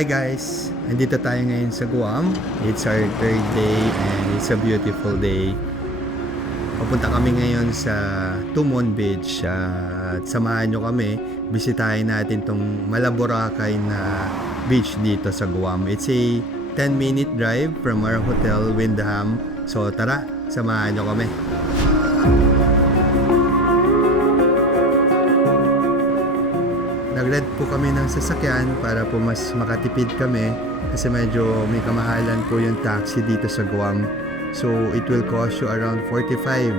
Hi guys! Nandito tayo ngayon sa Guam. It's our third day and it's a beautiful day. Papunta kami ngayon sa Tumon Beach at samahan nyo kami. Bisitahin natin tong Malaboracay na beach dito sa Guam. It's a 10-minute drive from our hotel, Windham. So tara, samahan nyo kami. Nag-rent po kami ng sasakyan para po mas makatipid kami kasi medyo may kamahalan po yung taxi dito sa Guam. So it will cost you around $45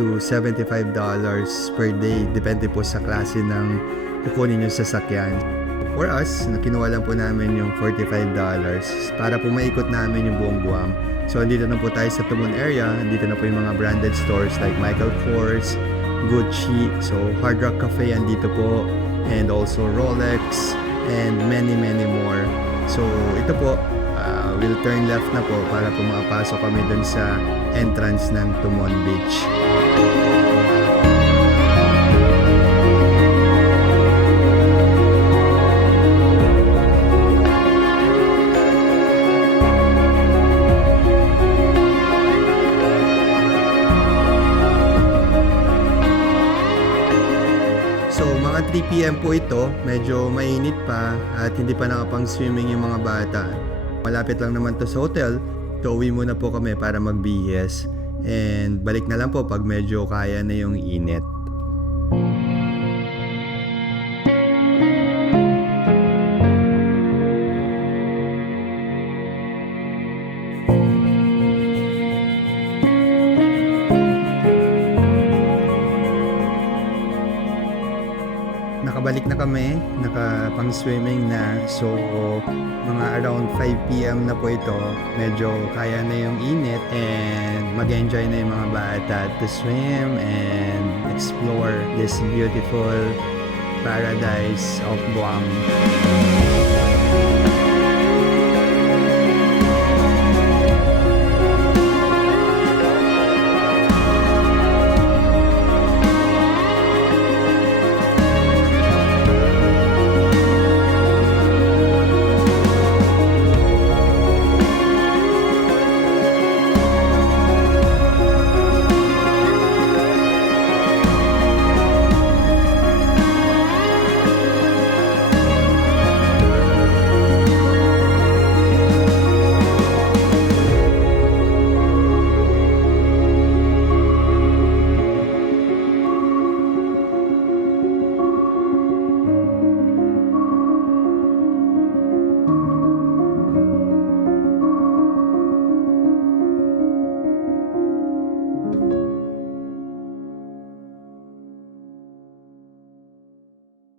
to $75 per day. Depende po sa klase ng kukunin yung sasakyan. For us, kinuha lang po namin yung $45 para po maikot namin yung buong Guam. So andito na po tayo sa Tumon area. Andito na po yung mga branded stores like Michael Kors, Gucci, so Hard Rock Cafe andito po, and also Rolex and many more. So ito po, we'll turn left na po para po makapasok kami dun sa entrance ng Tumon Beach. So mga 3 PM po ito, medyo mainit pa at hindi pa nakapang swimming yung mga bata. Malapit lang naman to sa hotel, so uwi muna po kami para magbihis. And balik na lang po pag medyo kaya na yung init. Nakabalik na kami, nakapang-swimming na. So, mga around 5 PM na po ito. Medyo kaya na yung init and mag-enjoy na yung mga bata to swim and explore this beautiful paradise of Guam.